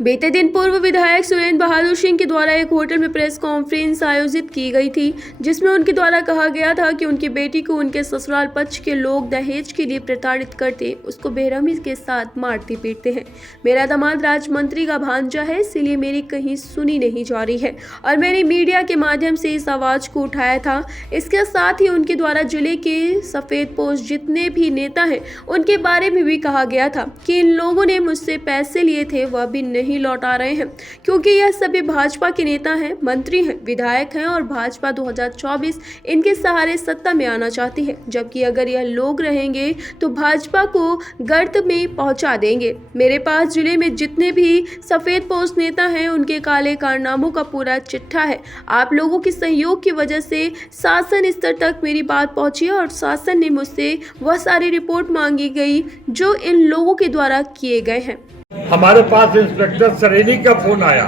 बीते दिन पूर्व विधायक सुरेंद्र बहादुर सिंह के द्वारा एक होटल में प्रेस कॉन्फ्रेंस आयोजित की गई थी, जिसमें उनके द्वारा कहा गया था कि उनकी बेटी को उनके ससुराल पक्ष के लोग दहेज के लिए प्रताड़ित करते, उसको बेरहमी के साथ मारते पीटते हैं। मेरा दामाद राज्य मंत्री का भांजा है, इसलिए मेरी कहीं सुनी नहीं जा रही है और मैंने मीडिया के माध्यम से इस आवाज को उठाया था। इसके साथ ही उनके द्वारा जिले के सफेद पोस्ट जितने भी नेता हैं उनके बारे में भी कहा गया था कि इन लोगों ने मुझसे पैसे लिए थे, वह भी नहीं लौटा रहे हैं, क्योंकि यह सभी भाजपा के नेता हैं, मंत्री हैं, विधायक हैं और भाजपा 2024 इनके सहारे सत्ता में आना चाहती है। जबकि अगर यह लोग रहेंगे तो भाजपा को गर्त में पहुंचा देंगे। मेरे पास जिले में जितने भी सफेद पोस्ट नेता हैं उनके काले कारनामों का पूरा चिट्ठा है। आप लोगों के सहयोग की वजह से शासन स्तर तक मेरी बात पहुंची और शासन ने मुझसे वह सारी रिपोर्ट मांगी गई जो इन लोगों के द्वारा किए गए हैं। हमारे पास इंस्पेक्टर सरेनी का फोन आया।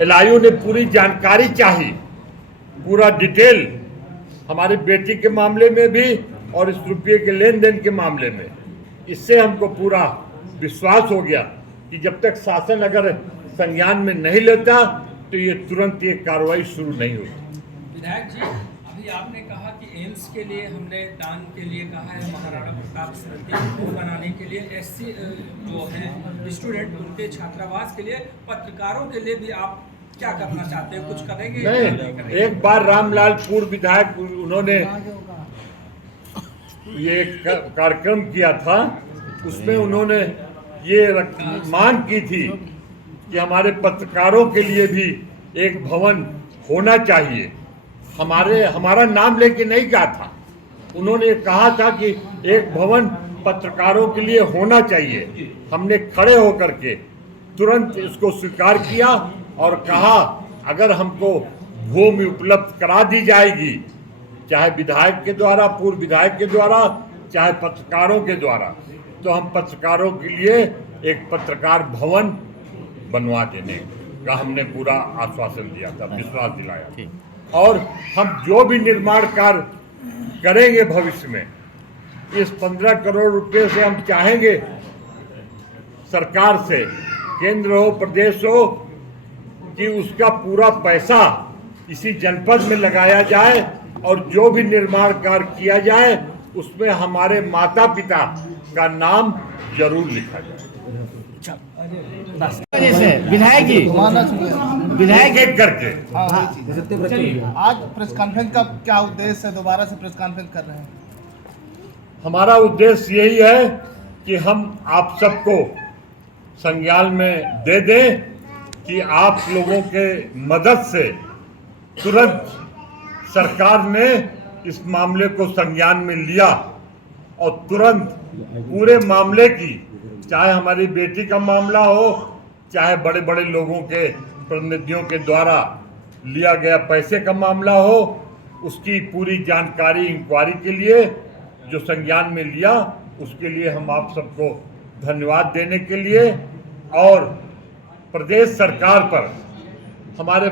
एलआईयू ने पूरी जानकारी चाही, पूरा डिटेल हमारी बेटी के मामले में भी और इस रुपये के लेन देन के मामले में। इससे हमको पूरा विश्वास हो गया कि जब तक शासन अगर संज्ञान में नहीं लेता तो ये तुरंत ये कार्रवाई शुरू नहीं होती। विधायक जी, अभी आपने कहा कि एम्स के लिए हमने दान के लिए कहा है, महाराणा प्रताप स्मृति को बनाने के लिए, एससी जो है स्टूडेंट उनके छात्रावास के लिए, पत्रकारों के लिए भी आप क्या करना चाहते हैं? कुछ करेंगे? नहीं, एक बार रामलाल पूर्व विधायक उन्होंने ये कार्यक्रम किया था, उसमें उन्होंने ये मांग की थी कि हमारे पत्रकारों के लिए भी एक भवन होना चाहिए। हमारा नाम लेके नहीं कहा था, उन्होंने कहा था कि एक भवन पत्रकारों के लिए होना चाहिए। हमने खड़े होकर के तुरंत इसको स्वीकार किया और कहा अगर हमको भूमि उपलब्ध करा दी जाएगी, चाहे विधायक के द्वारा, पूर्व विधायक के द्वारा, चाहे पत्रकारों के द्वारा, तो हम पत्रकारों के लिए एक पत्रकार भवन बनवा देने का हमने पूरा आश्वासन दिया था, विश्वास दिलाया। और हम जो भी निर्माण कार्य करेंगे भविष्य में, इस 15 करोड़ रुपए से हम चाहेंगे सरकार से, केंद्र हो प्रदेश हो, कि उसका पूरा पैसा इसी जनपद में लगाया जाए और जो भी निर्माण कार्य किया जाए उसमें हमारे माता पिता का नाम जरूर लिखा जाए। विधायक जी, विधायक एक करके आज प्रेस कॉन्फ्रेंस का क्या उद्देश्य है? दोबारा से प्रेस कॉन्फ्रेंस कर रहे हैं। हमारा उद्देश्य यही है कि हम आप सबको संज्ञान में दे दें कि आप लोगों के मदद से तुरंत सरकार ने इस मामले को संज्ञान में लिया और तुरंत पूरे मामले की, चाहे हमारी बेटी का मामला हो, चाहे बड़े बड़े लोगों के प्रतिनिधियों के द्वारा लिया गया पैसे का मामला हो, उसकी पूरी जानकारी इंक्वायरी के लिए जो संज्ञान में लिया, उसके लिए हम आप सबको धन्यवाद देने के लिए और प्रदेश सरकार पर हमारे